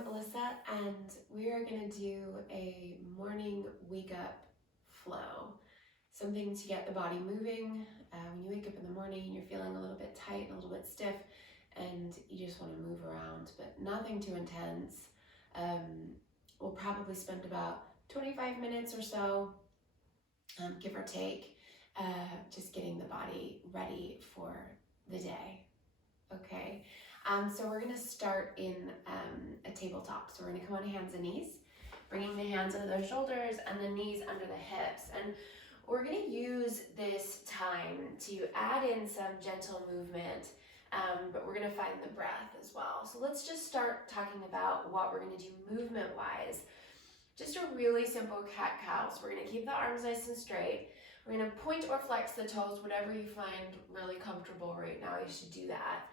I'm Alyssa, and we are going to do a morning wake up flow. Something to get the body moving. When you wake up in the morning, you're feeling a little bit tight, a little bit stiff, and you just want to move around, but nothing too intense. We'll probably spend about 25 minutes or so, give or take, just getting the body ready for the day. Okay, so we're going to start in a tabletop. So we're going to come on hands and knees, bringing the hands under the shoulders and the knees under the hips. And we're going to use this time to add in some gentle movement, but we're going to find the breath as well. So let's just start talking about what we're going to do movement-wise. Just a really simple cat-cow. So we're going to keep the arms nice and straight. We're going to point or flex the toes, whatever you find really comfortable right now, you should do that.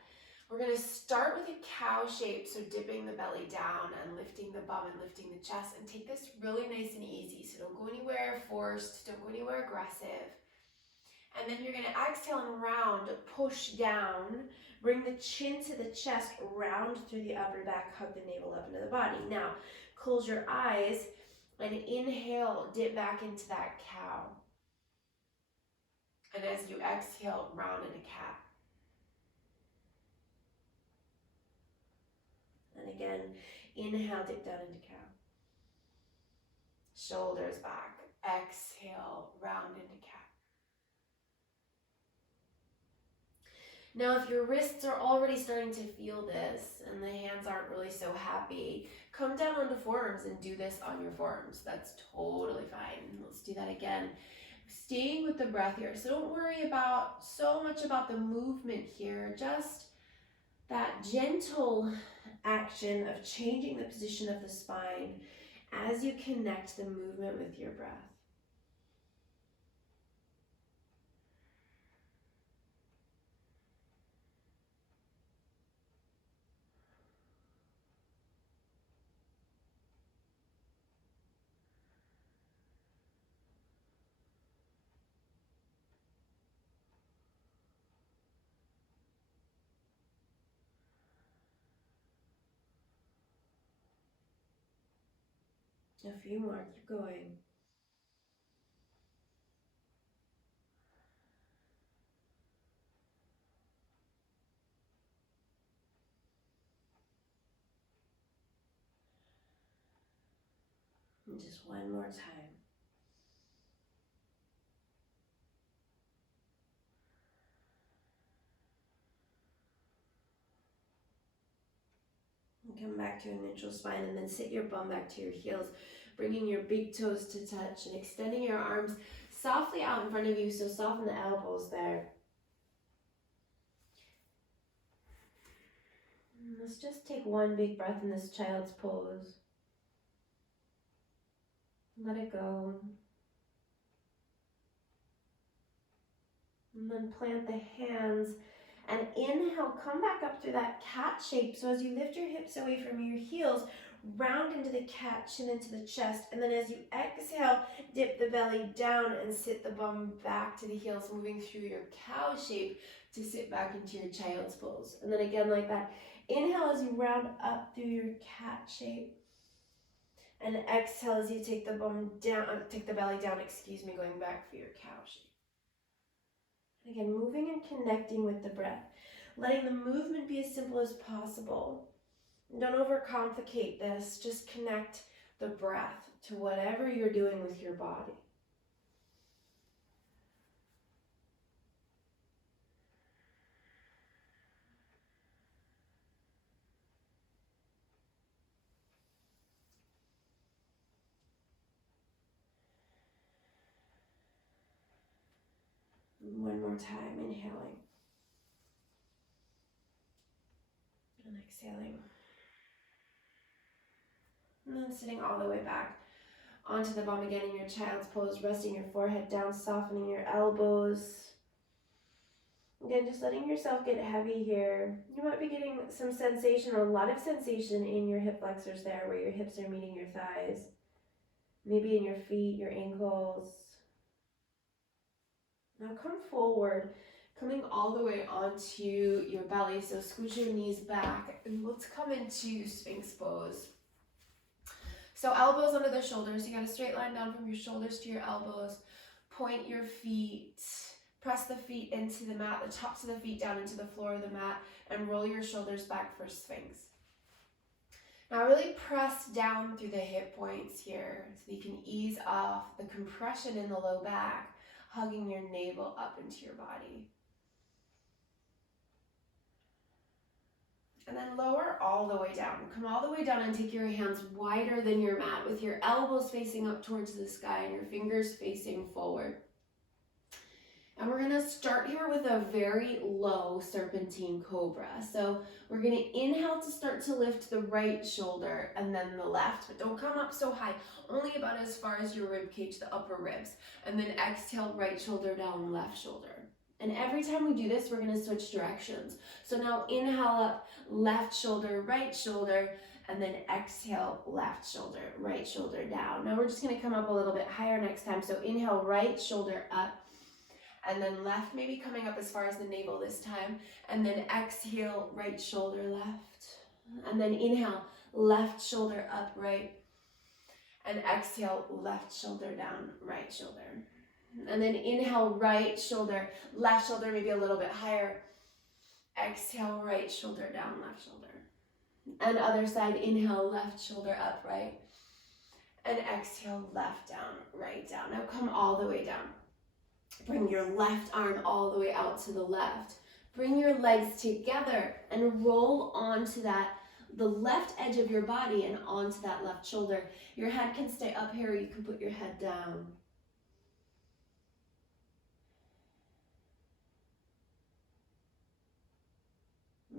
We're going to start with a cow shape, so dipping the belly down and lifting the bum and lifting the chest, and take this really nice and easy. So don't go anywhere forced, don't go anywhere aggressive. And then you're going to exhale and round, push down, bring the chin to the chest, round through the upper back, hug the navel up into the body. Now, close your eyes and inhale, dip back into that cow. And as you exhale, round into cat. And again, inhale, dip down into cow. Shoulders back. Exhale, round into cat. Now, if your wrists are already starting to feel this and the hands aren't really so happy, come down onto forearms and do this on your forearms. That's totally fine. Let's do that again. Staying with the breath here. So don't worry about so much about the movement here. Just that gentle action of changing the position of the spine as you connect the movement with your breath. A few more, keep going. And just one more time. And come back to a neutral spine, and then sit your bum back to your heels, bringing your big toes to touch and extending your arms softly out in front of you, so soften the elbows there. And let's just take one big breath in this child's pose. Let it go. And then plant the hands and inhale, come back up through that cat shape. So as you lift your hips away from your heels, round into the cat, chin into the chest. And then as you exhale, dip the belly down and sit the bum back to the heels, moving through your cow shape to sit back into your child's pose. And then again like that. Inhale as you round up through your cat shape. And exhale as you take the bum down, take the belly down, going back for your cow shape. Again, moving and connecting with the breath, letting the movement be as simple as possible. Don't overcomplicate this, just connect the breath to whatever you're doing with your body. One more time, inhaling and exhaling. And then sitting all the way back onto the bum again in your child's pose, resting your forehead down, softening your elbows. Again, just letting yourself get heavy here. You might be getting some sensation, or a lot of sensation in your hip flexors there, where your hips are meeting your thighs. Maybe in your feet, your ankles. Now come forward, coming all the way onto your belly. So squish your knees back, and let's come into Sphinx pose. So elbows under the shoulders. You got a straight line down from your shoulders to your elbows. Point your feet. Press the feet into the mat, the tops of the feet down into the floor of the mat, and roll your shoulders back for Sphinx. Now really press down through the hip points here so you can ease off the compression in the low back, hugging your navel up into your body. And then lower all the way down. Come all the way down and take your hands wider than your mat with your elbows facing up towards the sky and your fingers facing forward. And we're gonna start here with a very low serpentine cobra. So we're gonna inhale to start to lift the right shoulder and then the left, but don't come up so high, only about as far as your rib cage, the upper ribs. And then exhale, right shoulder down, left shoulder. And every time we do this, we're gonna switch directions. So now inhale up, left shoulder, right shoulder, and then exhale, left shoulder, right shoulder down. Now we're just gonna come up a little bit higher next time. So inhale, right shoulder up, and then left, maybe coming up as far as the navel this time, and then exhale, right shoulder left, and then inhale, left shoulder up, right, and exhale, left shoulder down, right shoulder. And then inhale, right shoulder, left shoulder, maybe a little bit higher. Exhale, right shoulder down, left shoulder. And other side, inhale, left shoulder up, right. And exhale, left down, right down. Now come all the way down. Bring your left arm all the way out to the left. Bring your legs together and roll onto the left edge of your body and onto that left shoulder. Your head can stay up here, or you can put your head down.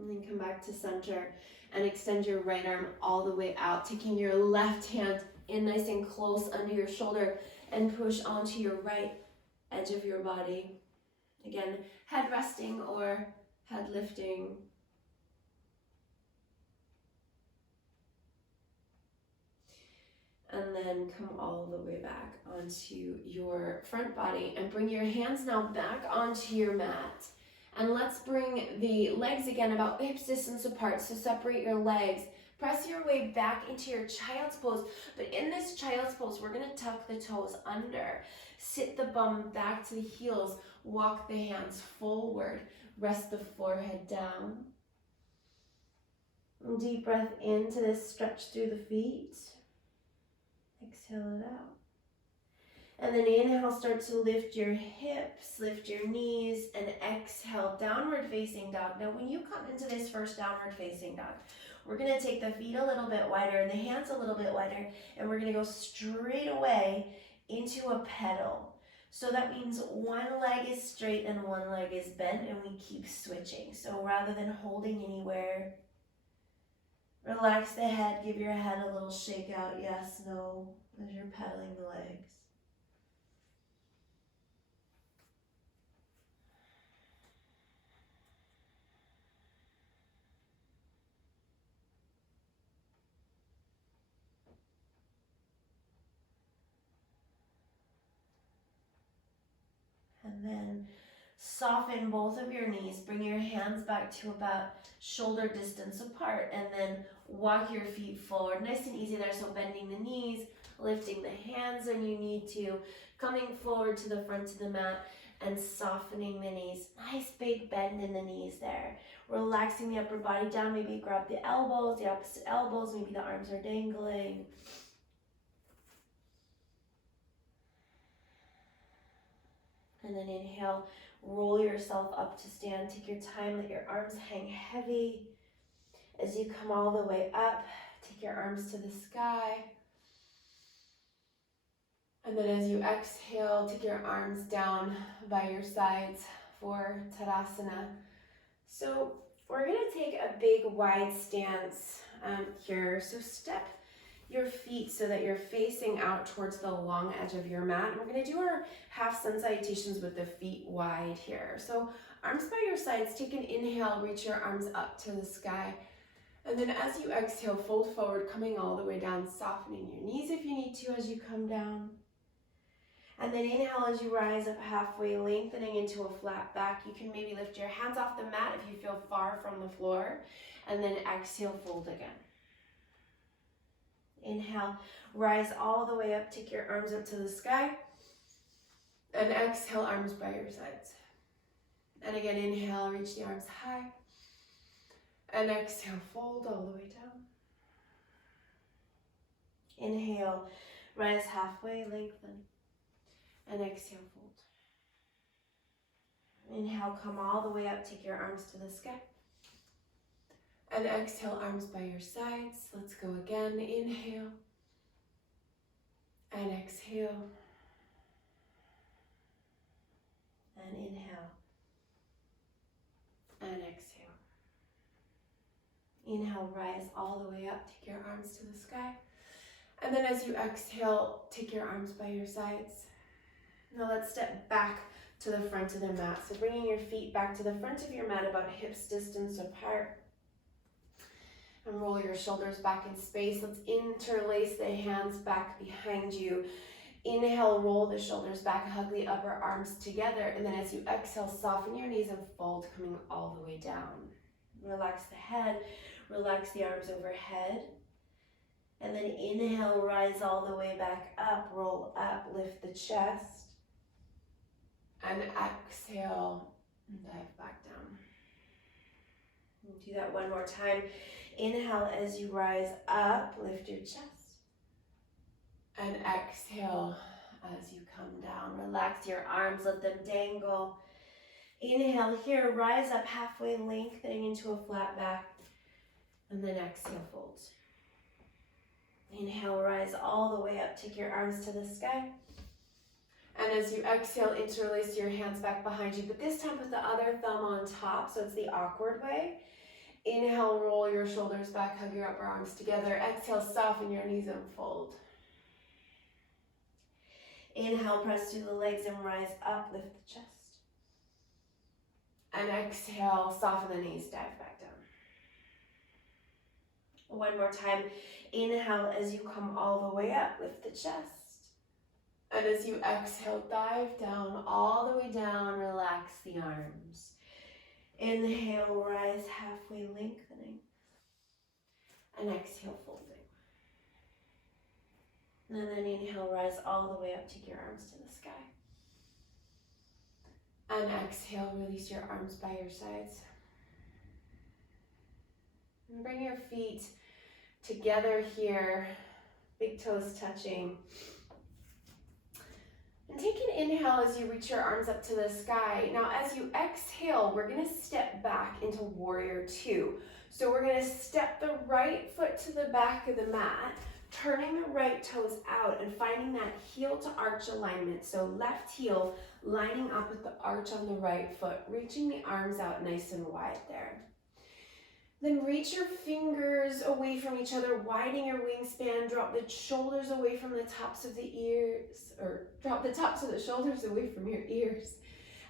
And then come back to center and extend your right arm all the way out, taking your left hand in nice and close under your shoulder and push onto your right edge of your body. Again, head resting or head lifting. And then come all the way back onto your front body and bring your hands now back onto your mat. And let's bring the legs again about hips distance apart. So separate your legs. Press your way back into your child's pose. But in this child's pose, we're going to tuck the toes under. Sit the bum back to the heels. Walk the hands forward. Rest the forehead down. And deep breath into this stretch through the feet. Exhale it out. And then inhale, start to lift your hips, lift your knees, and exhale, downward facing dog. Now when you come into this first downward facing dog, we're gonna take the feet a little bit wider and the hands a little bit wider, and we're gonna go straight away into a pedal. So that means one leg is straight and one leg is bent, and we keep switching. So rather than holding anywhere, relax the head, give your head a little shake out, yes, no, as you're pedaling the legs. And then soften both of your knees. Bring your hands back to about shoulder distance apart, and then walk your feet forward. Nice and easy there. So bending the knees, lifting the hands when you need to, coming forward to the front of the mat and softening the knees. Nice big bend in the knees there. Relaxing the upper body down. Maybe grab the elbows, the opposite elbows. Maybe the arms are dangling. And then inhale, roll yourself up to stand. Take your time, let your arms hang heavy. As you come all the way up, take your arms to the sky. And then as you exhale, take your arms down by your sides for Tadasana. So we're gonna take a big wide stance here. So step your feet so that you're facing out towards the long edge of your mat. And we're gonna do our half sun salutations with the feet wide here. So arms by your sides, take an inhale, reach your arms up to the sky. And then as you exhale, fold forward, coming all the way down, softening your knees if you need to as you come down. And then inhale as you rise up halfway, lengthening into a flat back. You can maybe lift your hands off the mat if you feel far from the floor. And then exhale, fold again. Inhale, rise all the way up, take your arms up to the sky. And exhale, arms by your sides. And again, inhale, reach the arms high. And exhale, fold all the way down. Inhale, rise halfway, lengthen. And exhale, fold. Inhale, come all the way up, take your arms to the sky. And exhale, arms by your sides. Let's go again. Inhale. And exhale. And inhale. And exhale. Inhale, rise all the way up. Take your arms to the sky. And then as you exhale, take your arms by your sides. Now let's step back to the front of the mat. So bringing your feet back to the front of your mat about hips distance apart. And roll your shoulders back in space. Let's interlace the hands back behind you. Inhale, roll the shoulders back, hug the upper arms together. And then as you exhale, soften your knees and fold, coming all the way down. Relax the head, relax the arms overhead. And then inhale, rise all the way back up, roll up, lift the chest. And exhale, and dive back down. We'll do that one more time. Inhale as you rise up, lift your chest. And exhale as you come down. Relax your arms, let them dangle. Inhale here, rise up halfway, lengthening into a flat back. And then exhale, fold. Inhale, rise all the way up, take your arms to the sky. And as you exhale, interlace your hands back behind you, but this time with the other thumb on top, so it's the awkward way. Inhale, roll your shoulders back, hug your upper arms together. Exhale, soften your knees and fold. Inhale, press through the legs and rise up, lift the chest. And exhale, soften the knees, dive back down. One more time. Inhale as you come all the way up, lift the chest. And as you exhale, dive down, all the way down, relax the arms. Inhale, rise halfway, lengthening. And exhale, folding. And then inhale, rise all the way up, take your arms to the sky. And exhale, release your arms by your sides. And bring your feet together here, big toes touching. And take an inhale as you reach your arms up to the sky. Now as you exhale, we're gonna step back into warrior two. So we're gonna step the right foot to the back of the mat, turning the right toes out and finding that heel to arch alignment. So left heel lining up with the arch on the right foot, reaching the arms out nice and wide there. Then reach your fingers away from each other, widen your wingspan, drop the shoulders away from the tops of the ears, or drop the tops of the shoulders away from your ears.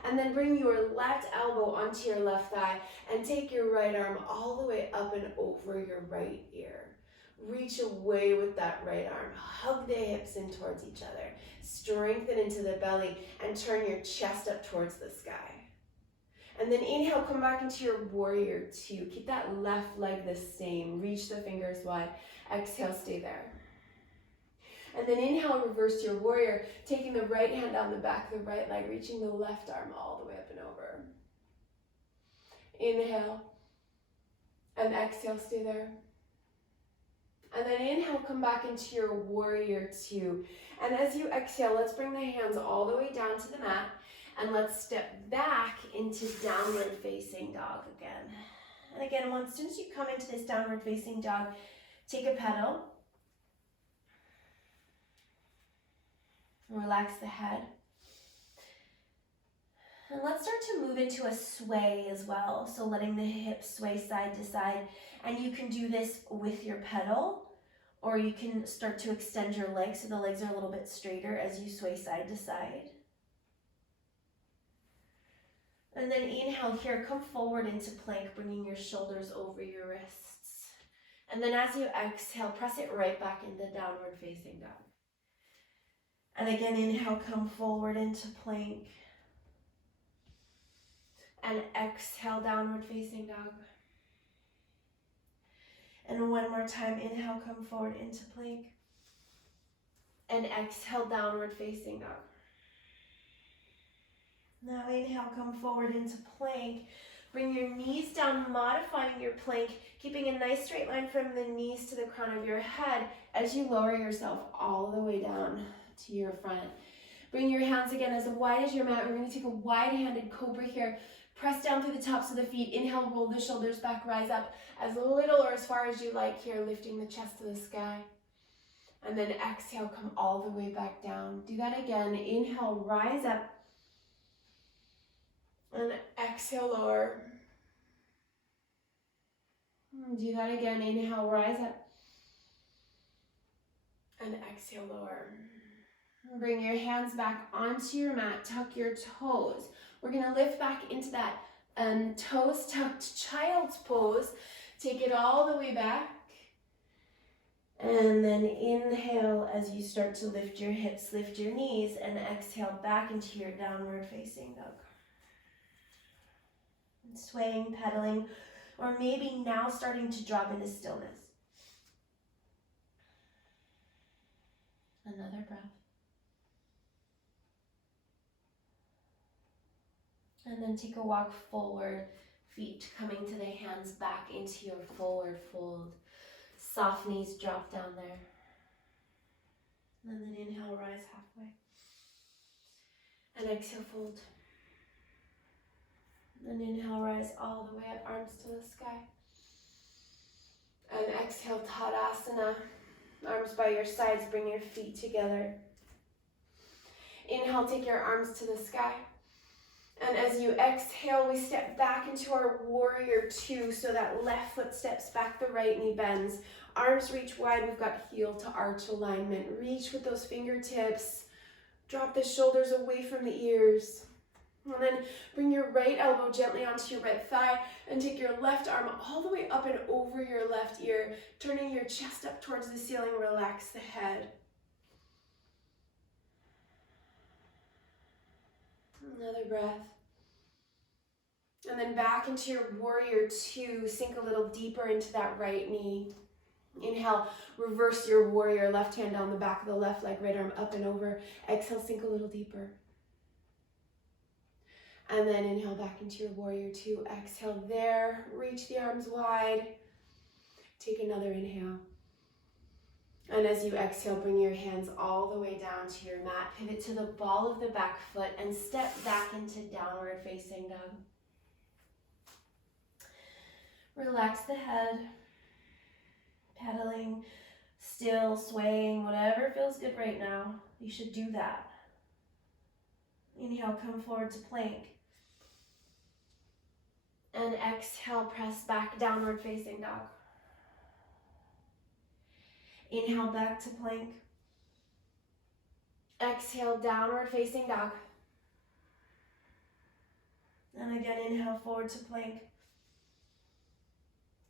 And then bring your left elbow onto your left thigh and take your right arm all the way up and over your right ear. Reach away with that right arm, hug the hips in towards each other, strengthen into the belly and turn your chest up towards the sky. And then inhale, come back into your warrior two. Keep that left leg the same. Reach the fingers wide. Exhale, stay there. And then inhale, reverse your warrior, taking the right hand down the back of the right leg, reaching the left arm all the way up and over. Inhale. And exhale, stay there. And then inhale, come back into your warrior two. And as you exhale, let's bring the hands all the way down to the mat. And let's step back into downward facing dog again. And again, once soon as you come into this downward facing dog, take a pedal. Relax the head. And let's start to move into a sway as well. So letting the hips sway side to side. And you can do this with your pedal, or you can start to extend your legs so the legs are a little bit straighter as you sway side to side. And then inhale here, come forward into plank, bringing your shoulders over your wrists. And then as you exhale, press it right back into downward facing dog. And again, inhale, come forward into plank. And exhale, downward facing dog. And one more time, inhale, come forward into plank. And exhale, downward facing dog. Now inhale, come forward into plank. Bring your knees down, modifying your plank, keeping a nice straight line from the knees to the crown of your head as you lower yourself all the way down to your front. Bring your hands again as wide as your mat. We're going to take a wide-handed cobra here. Press down through the tops of the feet. Inhale, roll the shoulders back, rise up as little or as far as you like here, lifting the chest to the sky. And then exhale, come all the way back down. Do that again. Inhale, rise up. And exhale, lower. Do that again. Inhale, rise up. And exhale, lower. Bring your hands back onto your mat. Tuck your toes. We're going to lift back into that toes tucked child's pose. Take it all the way back. And then inhale as you start to lift your hips, lift your knees, and exhale back into your downward facing dog. Swaying, pedaling, or maybe now starting to drop into stillness. Another breath. And then take a walk forward, feet coming to the hands back into your forward fold. Soft knees drop down there. And then inhale, rise halfway. And exhale, fold. And inhale, rise all the way up, arms to the sky. And exhale, Tadasana. Arms by your sides, bring your feet together. Inhale, take your arms to the sky. And as you exhale, we step back into our warrior two. So that left foot steps back, the right knee bends. Arms reach wide, we've got heel to arch alignment. Reach with those fingertips. Drop the shoulders away from the ears. And then bring your right elbow gently onto your right thigh and take your left arm all the way up and over your left ear, turning your chest up towards the ceiling. Relax the head. Another breath. And then back into your warrior two. Sink a little deeper into that right knee. Inhale, reverse your warrior. Left hand down the back of the left leg, right arm up and over. Exhale, sink a little deeper. And then inhale back into your warrior two. Exhale there. Reach the arms wide. Take another inhale. And as you exhale, bring your hands all the way down to your mat. Pivot to the ball of the back foot and step back into downward facing dog. Relax the head. Pedaling, still, swaying, whatever feels good right now. You should do that. Inhale, come forward to plank. And exhale, press back, downward facing dog. Inhale, back to plank. Exhale, downward facing dog. And again, inhale, forward to plank.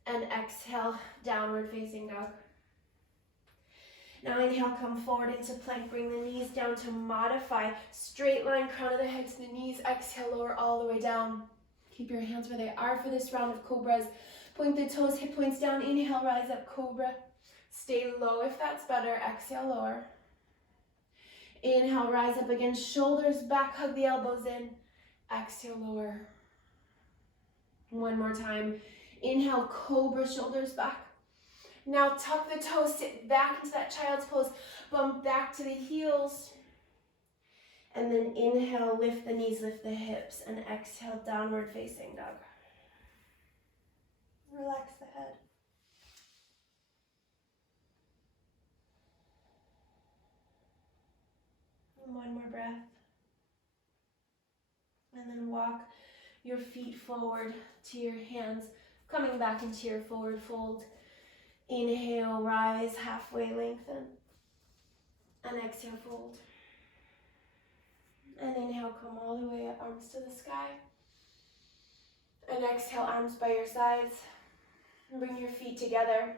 And exhale, downward facing dog. Now inhale, come forward into plank. Bring the knees down to modify. Straight line, crown of the head to the knees. Exhale, lower all the way down. Keep your hands where they are for this round of cobras. Point the toes, hip points down. Inhale, rise up, cobra. Stay low if that's better. Exhale, lower. Inhale, rise up again. Shoulders back, hug the elbows in. Exhale, lower. One more time. Inhale, cobra, shoulders back. Now tuck the toes, sit back into that child's pose. Bump back to the heels. And then inhale, lift the knees, lift the hips. And exhale, downward facing dog. Relax the head. And one more breath. And then walk your feet forward to your hands. Coming back into your forward fold. Inhale, rise, halfway lengthen. And exhale, fold. And inhale, come all the way up, arms to the sky. And exhale, arms by your sides. Bring your feet together.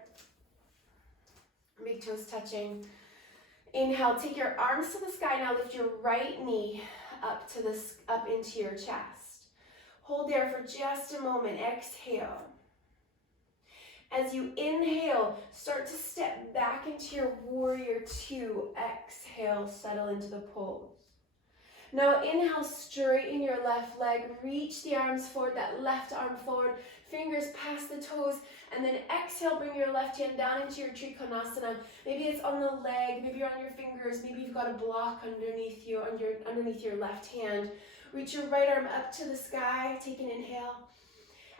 Big toes touching. Inhale, take your arms to the sky. Now lift your right knee up into your chest. Hold there for just a moment. Exhale. As you inhale, start to step back into your warrior two. Exhale, settle into the pose. Now inhale, straighten your left leg, reach the arms forward, that left arm forward, fingers past the toes, and then exhale, bring your left hand down into your Trikonasana. Maybe it's on the leg, maybe you're on your fingers, maybe you've got a block underneath you, underneath your left hand. Reach your right arm up to the sky, take an inhale.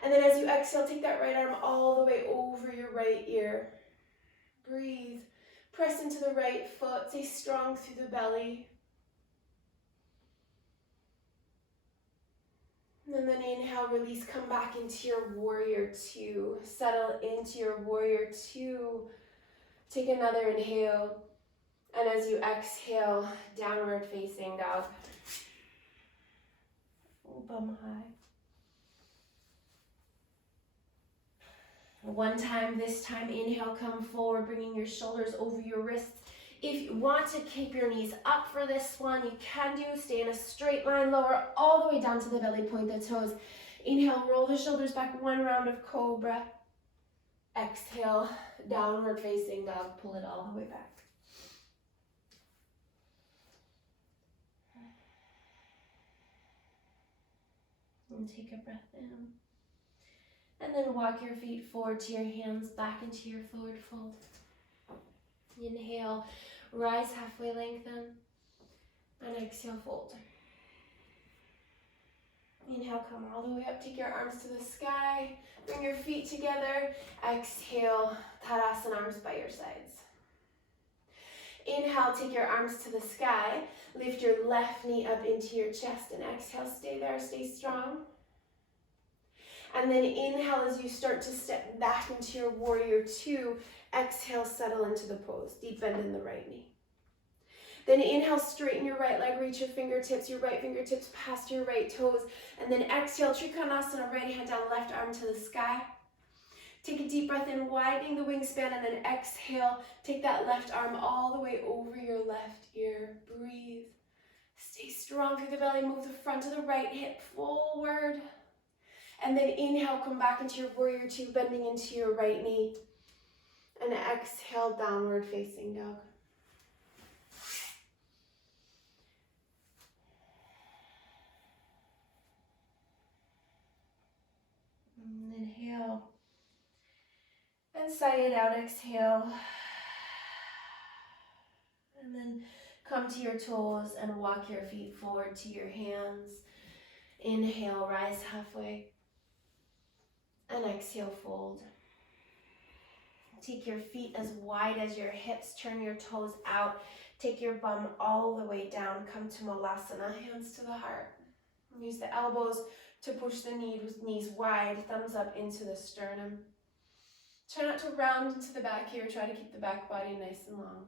And then as you exhale, take that right arm all the way over your right ear. Breathe, press into the right foot, stay strong through the belly. And then inhale, release, come back into your warrior two. Settle into your warrior two. Take another inhale. And as you exhale, downward facing dog. Bum high. One time, this time, inhale, come forward, bringing your shoulders over your wrists. If you want to keep your knees up for this one, you can do. Stay in a straight line, lower all the way down to the belly, point the toes. Inhale, roll the shoulders back, one round of cobra. Exhale, downward facing dog, pull it all the way back. And take a breath in. And then walk your feet forward to your hands, back into your forward fold. Inhale, rise halfway, lengthen, and exhale, fold. Inhale, come all the way up, take your arms to the sky, bring your feet together. Exhale, Tadasana, arms by your sides. Inhale, take your arms to the sky, lift your left knee up into your chest, and exhale, stay there, stay strong. And then inhale as you start to step back into your warrior two. Exhale, settle into the pose. Deep bend in the right knee. Then inhale, straighten your right leg, reach your right fingertips past your right toes. And then exhale, Trikonasana, right hand down, left arm to the sky. Take a deep breath in, widening the wingspan, and then exhale. Take that left arm all the way over your left ear. Breathe. Stay strong through the belly. Move the front of the right hip forward. And then inhale, come back into your warrior two, bending into your right knee. And exhale, downward facing dog. And inhale. And sigh it out, exhale. And then come to your toes and walk your feet forward to your hands. Inhale, rise halfway. And exhale, fold. Take your feet as wide as your hips, turn your toes out. Take your bum all the way down, come to Malasana, hands to the heart. Use the elbows to push the knees wide, thumbs up into the sternum. Try not to round into the back here, try to keep the back body nice and long.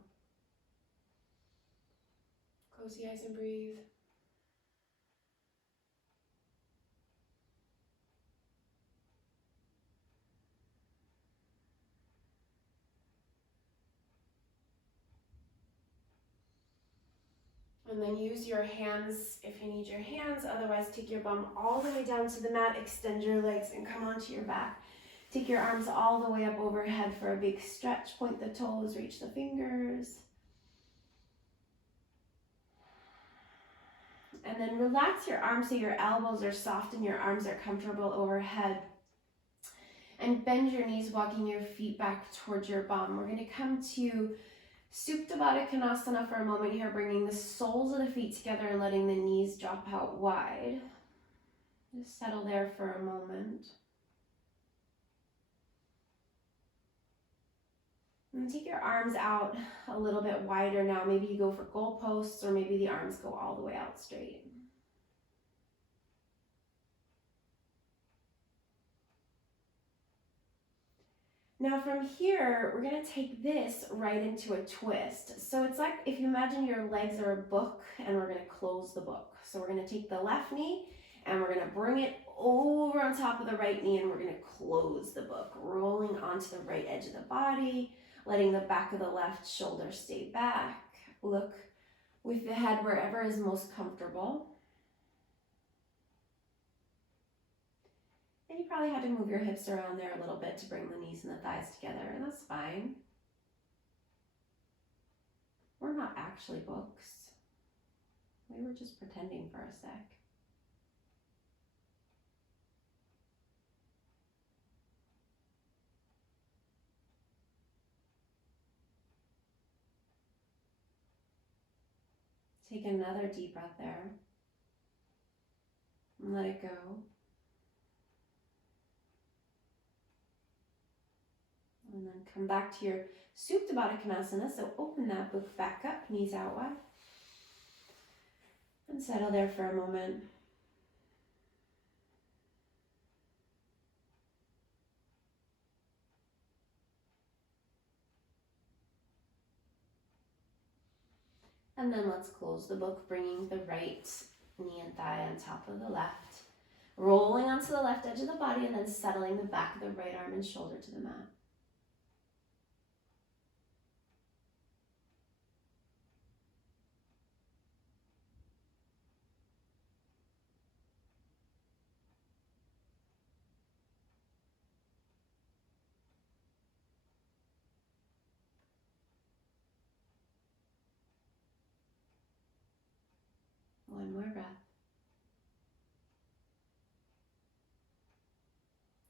Close the eyes and breathe. And then use your hands if you need your hands. Otherwise, take your bum all the way down to the mat, extend your legs and come onto your back. Take your arms all the way up overhead for a big stretch. Point the toes, reach the fingers. And then relax your arms so your elbows are soft and your arms are comfortable overhead. And bend your knees, walking your feet back towards your bum. We're going to come to Supta Baddha Konasana for a moment here, bringing the soles of the feet together and letting the knees drop out wide. Just settle there for a moment. And take your arms out a little bit wider now. Maybe you go for goalposts, or maybe the arms go all the way out straight. Now from here, we're going to take this right into a twist. So it's like if you imagine your legs are a book and we're going to close the book. So we're going to take the left knee and we're going to bring it over on top of the right knee and we're going to close the book, rolling onto the right edge of the body, letting the back of the left shoulder stay back. Look with the head wherever is most comfortable. And you probably had to move your hips around there a little bit to bring the knees and the thighs together, and that's fine. We're not actually books. We were just pretending for a sec. Take another deep breath there. And let it go. And then come back to your Supta Baddha Konasana. So open that book back up, knees out wide. And settle there for a moment. And then let's close the book, bringing the right knee and thigh on top of the left. Rolling onto the left edge of the body and then settling the back of the right arm and shoulder to the mat. One more breath.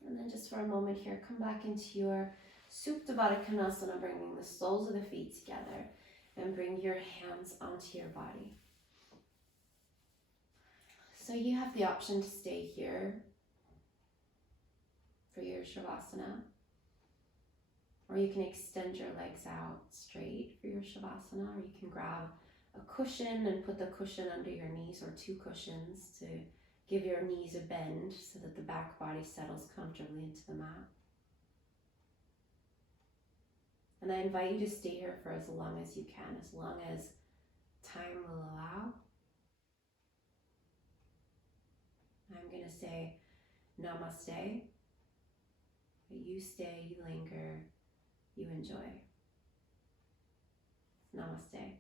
And then just for a moment here, come back into your Supta Baddha Konasana, bringing the soles of the feet together and bring your hands onto your body. So you have the option to stay here for your Shavasana, or you can extend your legs out straight for your Shavasana, or you can grab a cushion and put the cushion under your knees, or two cushions to give your knees a bend so that the back body settles comfortably into the mat. And I invite you to stay here for as long as you can, as long as time will allow. I'm going to say namaste, but you stay, you linger, you enjoy. Namaste.